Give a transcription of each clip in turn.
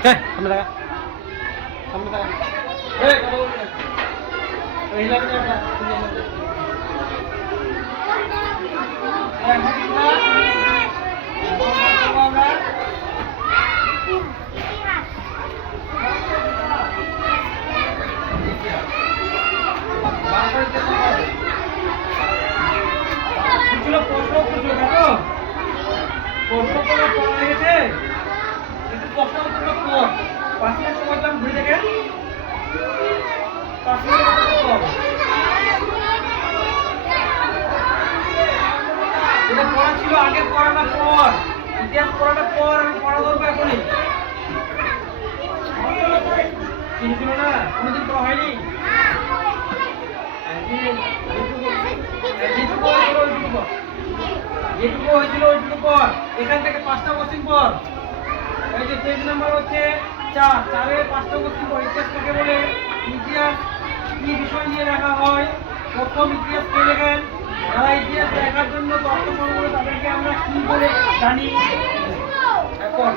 সামনে দেখা সামনে দেখা প্রশ্ন প্রশ্ন দেখো প্রশ্ন করা পড়া লেগেছে একটু প্রশ্ন উত্তর পর 5 মিনিট সময় দিলাম ঘুরে দেখে 5 মিনিট পর এটা পড়া ছিল আগে পড়াটা পর ইতিহাস পড়াটা পর আমি পড়া ধরবো এখনই ছিল না কোনোদিন পড়া হয়নি যেটুকু হয়েছিল ওইটুকু পর এখান থেকে 5টা কোশ্চেন পর এই যে পেজ নাম্বার হচ্ছে 4 5টা কোশ্চেন পর ইতিহাস কাকে বলে ইতিহাস কি বিষয় নিয়ে লেখা হয় প্রথম ইতিহাস কে লেখেন যারা ইতিহাস লেখার জন্য তথ্য সংগ্রহ তাদেরকে আমরা কি বলে জানি এখন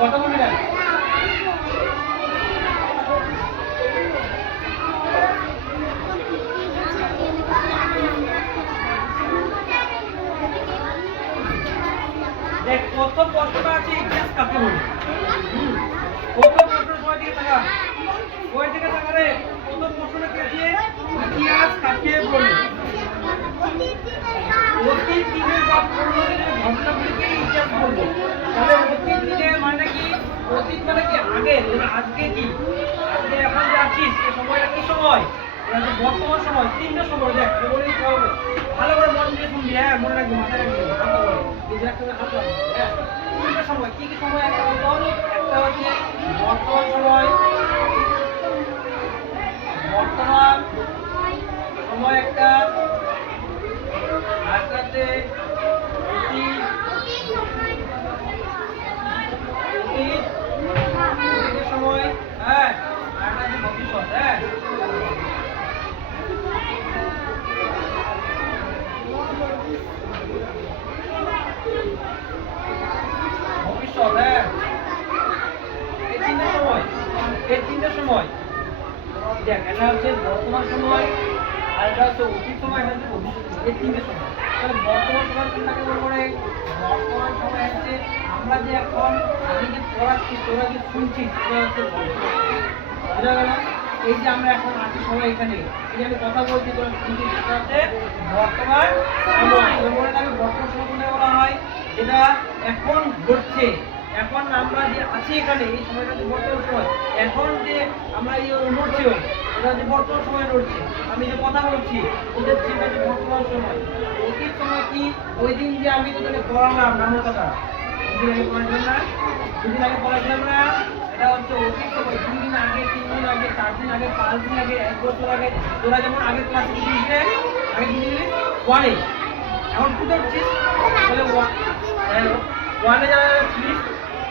কথা বলবি না দেখ প্রথম প্রশ্নটা আছে ইতিহাস কাকে বলে প্রথম প্রশ্ন সময় দিকে থাকা ওই দিকে থাকা রে প্রথম প্রশ্নটা কি আছে ইতিহাস কাকে বলে অতীত দিনের বা পুরনো দিনের ঘটনাগুলিকে ইতিহাস বলবো তাহলে অতীত দিনের মানে কি অতীত মানে কি আগে আজকে কি আজকে এখন যে আছিস এই সময়টা কি সময় বর্তমান সময় 3টা সময় দেখ বলেই হবে ভালো করে মন দিয়ে শুনবি হ্যাঁ মনে রাখবি মাথায় রাখবি হালকা করে এই যে একটা হাত রাখবি হ্যাঁ 3টা সময় কি কি সময় একটা হচ্ছে বর্তমান সময় বর্তমান সময় একটা আজকে সময় হ্যাঁ আর ভবিষ্যৎ হ্যাঁ ভবিষ্যৎ হ্যাঁ এই 3টা সময় দেখ এটা হচ্ছে বর্তমান সময় আর এটা হচ্ছে অতীত সময় এটা হচ্ছে ভবিষ্যৎ এই 3টে সময় তাহলে বর্তমান সময় কিভাবে বলবো বর্তমান সময় হচ্ছে আমরা যে এখন আমি যে পড়াচ্ছি তোরা যে শুনছিস সেটা হচ্ছে বোঝা গেল এই যে আমরা এখন আছি সবাই এখানে এই যে আমি কথা বলছি তোরা শুনছিস সেটা হচ্ছে বর্তমান সময় মনে রাখবে বর্তমান সময় কোনটা বলা হয় যেটা এখন ঘটছে এখন আমরা যে আছি এখানে এই সময়টা হচ্ছে বর্তমান সময় এখন যে আমরা এই নড়ছি এটা হচ্ছে বর্তমান সময় নড়ছে আমি যে কথা বলছি ওদের সেটা হচ্ছে বর্তমান সময় অতীত সময় কি ওই দিন যে আমি তোদেরকে পড়ালাম নামের কথা দুদিন আগে পড়াছিলাম না দুদিন আগে পড়াছিলাম না এটা হচ্ছে অতীত সময় 2 দিন আগে 3 দিন আগে 4 দিন আগে 5 দিন আগে 1 বছর আগে তোরা যেমন আগের ক্লাসে কি দিয়েছিলে আগে কি দিলি 1 এখন কি করছিস তাহলে 1 এ যারা ছিলিস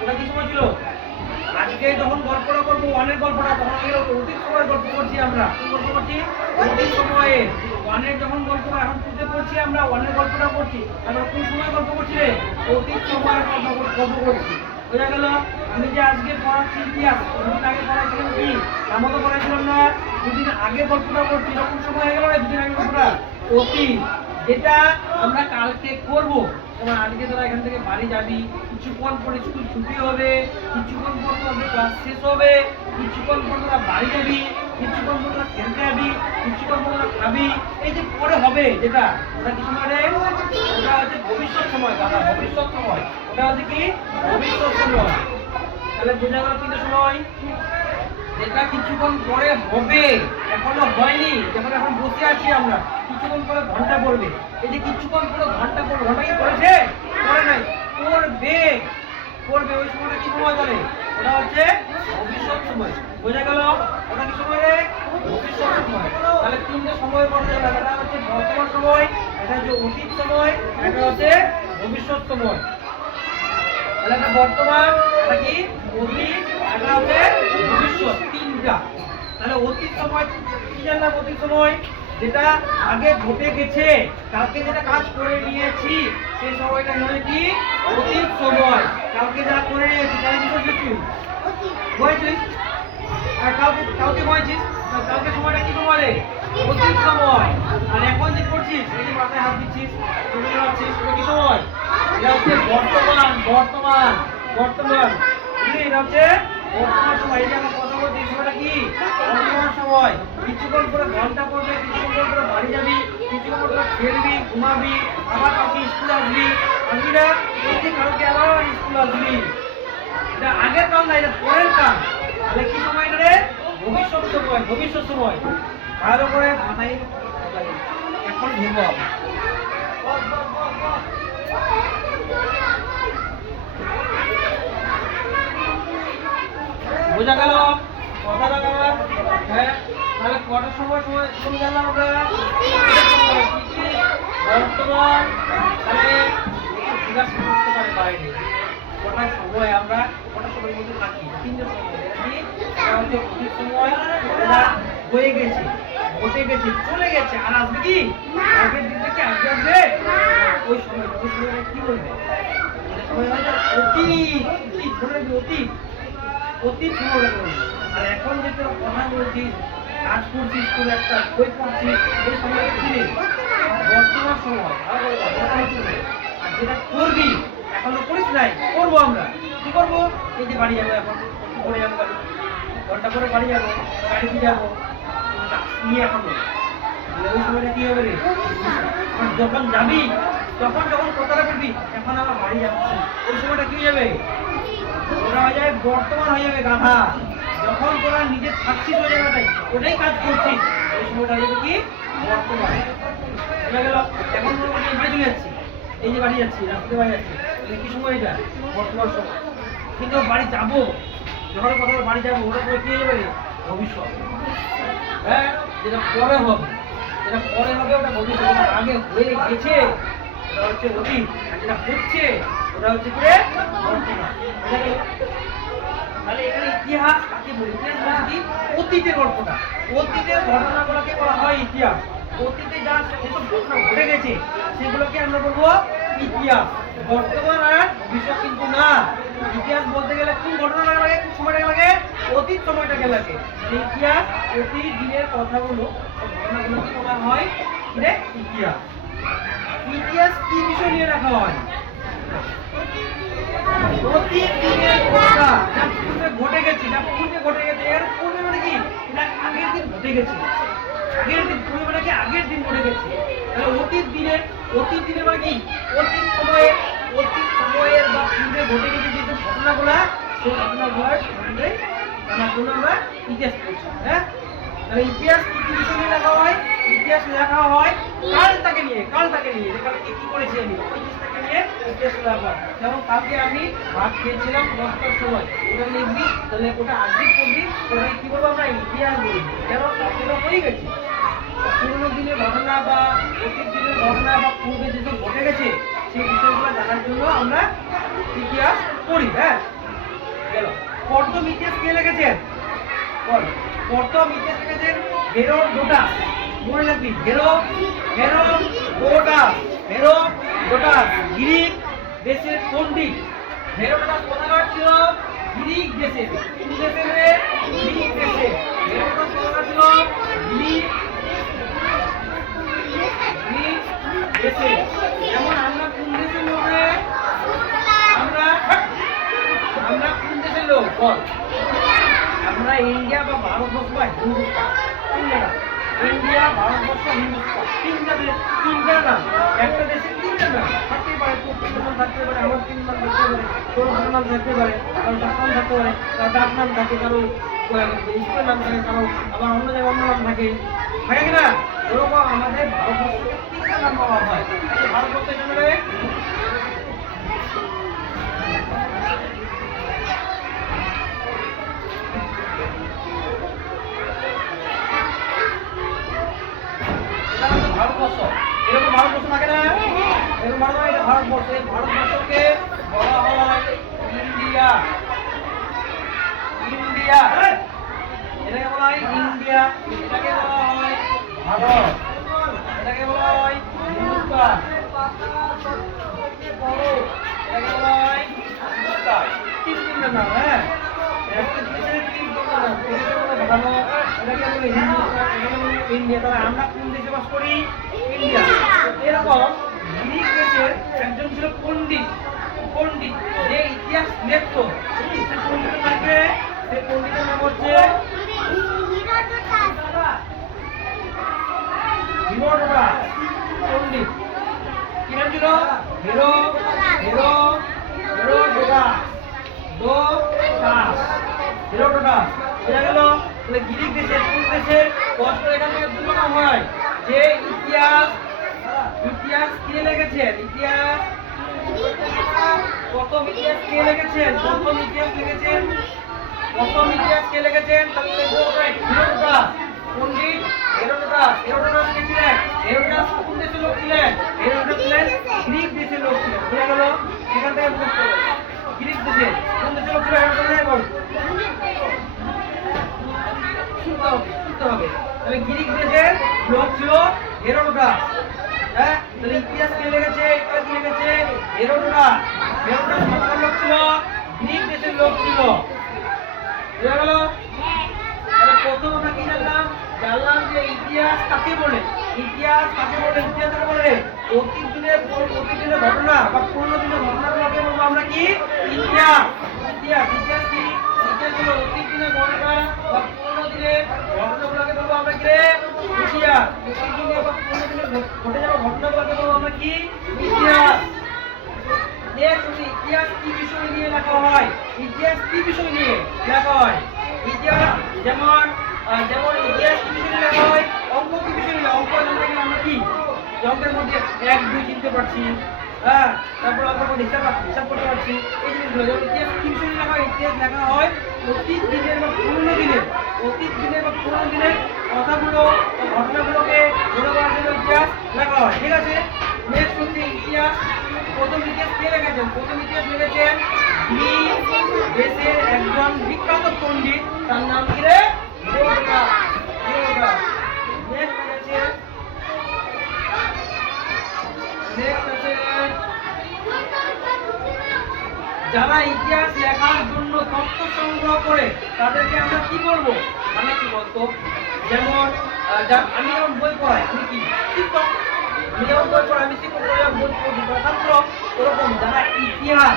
ওটা কি সময় ছিল আজকে যখন গল্পটা করবো 1 এর গল্পটা তখন আগে অতীত সময়ের গল্প করছি আমরা কি গল্প করছি অতীত সময়ে 1 এর যখন গল্প এখন তুই করছি আমরা 1 এর গল্পটা করছি আমরা কোন সময় গল্প করছি রে অতীত সময়ের গল্প করছি বোঝা গেল আমি যে আজকে পড়াচ্ছি ইতিহাস দুদিন আগে পড়াচ্ছিলাম কি আমরা তো পড়াচ্ছিলাম না দুদিন আগে গল্পটা করছি এরকম সময় হয়ে গেল দুদিন আগে গল্পটা অতীত যেটা আমরা কালকে করবো তোমার আজকে তোরা এখান থেকে বাড়ি যাবি কিছুক্ষণ পরে স্কুল ছুটি হবে কিছুক্ষণ পর তোদের ক্লাস শেষ হবে কিছুক্ষণ পর তোরা বাড়ি যাবি কিছুক্ষণ পর তোরা খেলতে যাবি কিছুক্ষণ পর তোরা খাবি এই যে পরে হবে যেটা ওটা কি সময় রে ওটা হচ্ছে ভবিষ্যৎ সময় দাদা ভবিষ্যৎ সময় ওটা হচ্ছে কি ভবিষ্যৎ সময় তাহলে বোঝা গেল 3টে সময় যেটা কিছুক্ষণ পরে হবে, এখনো হয়নি, যখন এখন বসে আছি আমরা, কিছুক্ষণ পরে ঘন্টা পড়বে। এই যে কিছুক্ষণ পরে ঘন্টা পড়বে, ঘন্টা কি পড়েছে? পড়ে নাই, পড়বে। পড়বে, ওই সময়টা কি সময় বলে? ওটা হচ্ছে ভবিষ্যৎ সময়। বোঝা গেল? ওটা কি সময় রে? ভবিষ্যৎ সময়। তাহলে তিনটে সময় বলতে গেলে এটা হচ্ছে বর্তমান সময়, এটা হচ্ছে অতীত সময়, এটা হচ্ছে ভবিষ্যৎ সময়। তাহলে এটা বর্তমান, এটা কি অতীত, এটা হচ্ছে ভবিষ্যৎ, তিনটা। তাহলে অতীত সময় কি জানলাম? অতীত সময় যেটা আগে ঘটে গেছে, কালকে যেটা কাজ করে নিয়েছি, সেই সময়টা হলো কি অতীত সময়। কালকে যা করে নিয়েছি, তাহলে কি করছিস তুই? বলছিস আর কালকে কালকে বলছিস, কালকে সময়টা কি সময় রে? অতীত সময়। আর এখন যে করছিস, এই যে মাথায় হাত দিচ্ছিস, তুমি যাচ্ছিস, এটা কি সময়? এটা হচ্ছে বর্তমান, বর্তমান, বর্তমান। বুঝলি? এটা হচ্ছে বর্তমান সময়। এই যে আমরা কথা বলছি, এই সময়টা কি বর্তমান সময়। কিছুক্ষণ করে ঘন্টা পড়বে, কিছুক্ষণ করে বাড়ি যাবি, কিছুক্ষণ করে খেলবি, ঘুমাবি, আবার কালকে স্কুল আসবি, আসবি না? এই যে কালকে আবার স্কুল আসবি। এটা আগের কাল না, এটা পরের কাল। তাহলে কি সময় এটা রে? ভবিষ্যৎ সময়, ভবিষ্যৎ সময়। ভালো করে মাথায় এখন ভেবো। বোঝা গেল কথাটা আমার? হ্যাঁ, তাহলে কটার সময় সময় শুরু জানলাম আমরা? বর্তমান। তাহলে একটু জিজ্ঞাসা করতে পারে বাইরে, কটার সময় আমরা কটার সময়ের মধ্যে থাকি? তিনটে সময়। এটা হচ্ছে অতীত সময়, এটা হয়ে গেছে, ঘটে গেছে, চলে গেছে, আর আসবে কি? আগের দিনটা কি আসবে? আসবে ওই সময়, ওই সময়টা কি বলবে? সময় হয়তো অতীত, অতীত ধরে রাখবি, অতীত, অতীত সময়টা বলবে। আর এখন যেটা কথা বলছিস, কাজ করছিস, কোন একটা বই পড়ছিস, ওই সময়টা কি রে? বর্তমান সময়। আর বলবো বর্তমান সময়। আর যেটা করবি, এখনো করিস নাই, করবো আমরা। কি করবো? এই যে বাড়ি যাবো, এখন পরে যাবো বাড়ি, ঘন্টা পরে বাড়ি যাবো, গাড়িতে যাবো, নিয়ে এখনো। তাহলে ওই সময়টা কি হবে রে? আর যখন যাবি, তখন যখন কথাটা বলবি, এখন আমার বাড়ি যাচ্ছি, ওই সময়টা কি হয়ে যাবে? ওটা হয়ে যাবে বর্তমান, হয়ে যাবে গাধা। যখন তোরা নিজে থাকছিস ওই জায়গাটাই, ওটাই কাজ করছিস, ওই সময়টা হয়ে যাবে কি বর্তমান। বোঝা গেল? এখন মোটামুটি বাড়ি চলে যাচ্ছি, এই যে বাড়ি যাচ্ছি, রাস্তাতে বাড়ি যাচ্ছি, তাহলে কি সময় এটা? বর্তমান সময়। কিন্তু বাড়ি যাবো, যখন কথা বাড়ি যাবো, ওটা সময় কি হয়ে যাবে? ভবিষ্যৎ। হ্যাঁ, যেটা পরে হবে, যেটা পরে হবে ওটা ভবিষ্যৎ। যেটা আগে হয়ে গেছে ওটা হচ্ছে অতীত, আর যেটা হচ্ছে ওটা হচ্ছে কি রে? বর্তমান। বোঝা গেল? তাহলে এখানে ইতিহাস কাকে বলে? ইতিহাস বলতে কি? অতীতের গল্পটা, অতীতের ঘটনাগুলোকে বলা হয় ইতিহাস। অতীতে যা যেসব ঘটনা ঘটে গেছে সেগুলোকে আমরা বলবো ইতিহাস। বর্তমান আর ভবিষ্যৎ কিন্তু না। ইতিহাস বলতে গেলে কোন ঘটনাটা লাগে, কোন সময়টাকে লাগে? অতীত সময়টাকে লাগে। যে ইতিহাস অতীত দিনের কথাগুলো, ঘটনাগুলোকে বলা হয় কি রে? ইতিহাস। ইতিহাস কি বিষয় নিয়ে রাখা হয়? অতীত দিনের কথা, যা পূর্বে ঘটে গেছে, যা পূর্বে ঘটে গেছে। এর পূর্বে মানে কি? এটা আগের দিন ঘটে গেছে। আগের দিন, পূর্বে মানে কি? আগের দিন ঘটে গেছে। তাহলে অতীত দিনের, অতীত দিনের মানে কি? অতীত সময়ে, অতীত সময়ের বা পূর্বে ঘটে গেছে যে ঘটনাগুলা, সেই ঘটনাগুলার সম্বন্ধে আমরা ইতিহাস পড়ছি। হ্যাঁ, তাহলে ইতিহাস কি কি বিষয় নিয়ে লেখা হয়? ইতিহাস লেখা হয় কালটাকে নিয়ে, কালটাকে নিয়ে, যে কালকে কি করেছি আমি, ওই জিনিসটাকে নিয়ে ইতিহাস লেখা হয়। যেমন কালকে আমি ভাত খেয়েছিলাম 10টার সময়, ওটা লিখবি, তাহলে ওটা আজকে পড়বি, ওটা কি বলবো আমরা? ইতিহাস বলবি। কেন? কালকে তো হয়ে গেছে। পুরোনো দিনের ঘটনা বা অতীত দিনের ঘটনা বা পূর্বে যেসব ঘটে গেছে সেই বিষয়গুলো জানার জন্য আমরা ইতিহাস পড়ি। হ্যাঁ, গেল। প্রথম ইতিহাস কে লিখেছেন? প্রথম ইতিহাস লিখেছেন হেরোডোটাস। মনে রাখবি, হেরোডোটাস, হেরোডোটাস গ্রিক দেশের পণ্ডিত। হেরোডোটাস কোথাকার ছিল? গ্রিক দেশের। কোন দেশের রে? গ্রিক দেশের। হেরোডোটাস কোথাকার ছিল? গ্রিক দেশের। যেমন আমরা কোন দেশের লোক রে? আমরা আমরা কোন দেশের লোক বল? আমরা ইন্ডিয়া বা ভারতবর্ষ বা হিন্দুস্তান। ইন্ডিয়া, ভারতবর্ষ, হিন্দুস্তান, তিনটা দেশ, তিনটা নাম। একটা দেশের তিনটা নাম থাকতে পারে। তোর তিনটা নাম থাকতে পারে, আমার তিন নাম থাকতে পারে, তোর ভালো নাম থাকতে পারে, কারো ডাক নাম থাকতে পারে, কারো ডাক নাম থাকে, কারো স্কুলের নাম থাকে, কারো আবার অন্য জায়গায় অন্য নাম থাকে, থাকে কিনা? ওরকম আমাদের ভারতবর্ষকে 3টা নাম বলা হয়। ভারতবর্ষের জন্য ভারতবর্ষ, এরকম ভারতবর্ষ থাকে না? এরকম ভারতবর্ষ, এই ভারতবর্ষকে বলা হয় ইন্ডিয়া। ইন্ডিয়া, এটাকে বলা হয় ইন্ডিয়া, এটাকে বলা হয় ভারত, এটাকে বলা হয় হিন্দুস্তান, এটাকে বলা হয় হিন্দুস্তান। 3টা নাম, হ্যাঁ, একটা দেশের 3টা নাম, এটাকে বলে ভারত, এটাকে বলে হিন্দুস্তান, এটাকে বলে ইন্ডিয়া। তাহলে আমরা কোন দেশে বাস করি? ইন্ডিয়া। এরকম গ্রিক দেশের একজন ছিল পণ্ডিত, পণ্ডিত যে ইতিহাস লিখতো, সে পণ্ডিতের নামে, সে পণ্ডিতের নাম হচ্ছে হিরোডোটাস। পণ্ডিত কি নাম ছিল? হিরোডোটাস। হিরোডোটাস। বোঝা গেল? তাহলে গ্রিক দেশের কোন দেশের কষ্ট এখান থেকে দুটো নাম হয় যে ইতিহাস, ইতিহাস কে লিখেছেন? ইতিহাস প্রথম ইতিহাস কে লিখেছেন? প্রথম ইতিহাস লিখেছেন, প্রথম ইতিহাস কে লিখেছেন? তাহলে হিরোডোটাস, পণ্ডিত হেরোডোটাস। হেরোডোটাস কে ছিলেন? হেরোডোটাস কোন দেশের লোক ছিলেন? হেরোডোটাস ছিলেন গ্রিক দেশের লোক ছিলেন। বুঝা গেল? এখান থেকে বুঝতে হবে গ্রিক দেশের কোন দেশের লোক ছিল? হেরোডোটাস। বল, শুনতে হবে, শুনতে হবে। তাহলে গ্রিক দেশের লোক ছিল হেরোডোটাস। হ্যাঁ, তাহলে ইতিহাস কে লিখেছে? ইতিহাস লিখেছে হেরোডোটাস। হেরোডোটাস কোথাকার লোক ছিল? গ্রিক দেশের লোক ছিল। বুঝা গেল? তাহলে প্রথম আমরা কি জানলাম? জানলাম যে ইতিহাস কাকে বলে। ইতিহাস কাকে বলে? ইতিহাস কাকে বলে? অতীত দিনের ঘটনা বা পুরনো দিনের ঘটনাগুলোকে বলবো আমরা কি? ইতিহাস। ইতিহাস, ইতিহাস কি? ইতিহাস হলো অতীত দিনের ঘটনা বা পুরনো দিনের ঘটনাগুলোকে বলবো আমরা কি? ইতিহাস। অতীত দিনে বা পুরনো দিনে ঘটে যাওয়া ঘটনাগুলোকে বলবো আমরা কি? ইতিহাস। ইতিহাস কি বিষয় নিয়ে লেখা হয়? ইতিহাস কি বিষয় নিয়ে লেখা হয়? ইতিহাস যেমন ইতিহাস কি বিষয় নিয়ে লেখা হয়? অঙ্ক কি বিষয় নিয়ে? অঙ্ক জানলে আমরা কি অঙ্কের মধ্যে 1 2 চিনতে পারছি, হ্যাঁ, তারপর অঙ্কের মধ্যে হিসাব করতে পারছি। এই জিনিসগুলো যেমন ইতিহাস কি বিষয় নিয়ে লেখা হয়? ইতিহাস লেখা হয় অতীত দিনের বা পুরনো দিনের, অতীত দিনের বা পুরনো দিনের কথাগুলো, ঘটনাগুলোকে মনে করার জন্য ইতিহাস লেখা হয়। ঠিক আছে? নেক্সট হচ্ছে ইতিহাস। প্রথম ইতিহাস কে লিখেছেন? প্রথম ইতিহাস লিখেছেন গ্রিক দেশের একজন বিখ্যাত পণ্ডিত, তার নাম কি রে? হিরোডোটাস। হিরোডোটাস। নেক্সট আছে যারা ইতিহাস লেখার জন্য তথ্য সংগ্রহ করে তাদেরকে আমরা কি বলবো? মানে কি বলতো? যেমন আমি যেমন বই পড়াই, আমি কি শিক্ষক, আমি যেমন বই পড়াই, আমি শিক্ষক, বই পড়ি ছাত্র, ওরকম যারা ইতিহাস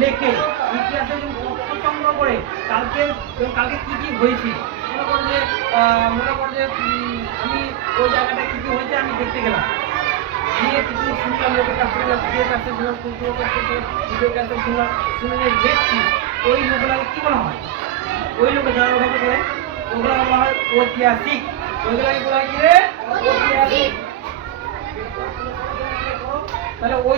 লেখে, ইতিহাসের জন্য তথ্য সংগ্রহ করে কালকে কি কি হয়েছে, মনে করো যে আমি ওই জায়গাটা কি কি হয়েছে আমি দেখতে গেলাম, গিয়ে কিছু শুনলাম, লোকের কাছ থেকে নিজের কাছে শুনলাম, নিজের কাছে শুনলাম, শুনে দেখছি, ওই লোকগুলাকে কি বলা হয়? ওই লোকে যারা ওটাকে করে ওগুলো বলা হয় ঐতিহাসিক। ওইগুলাকে বলা হয় কি রে? ঐতিহাসিক। তাহলে ওই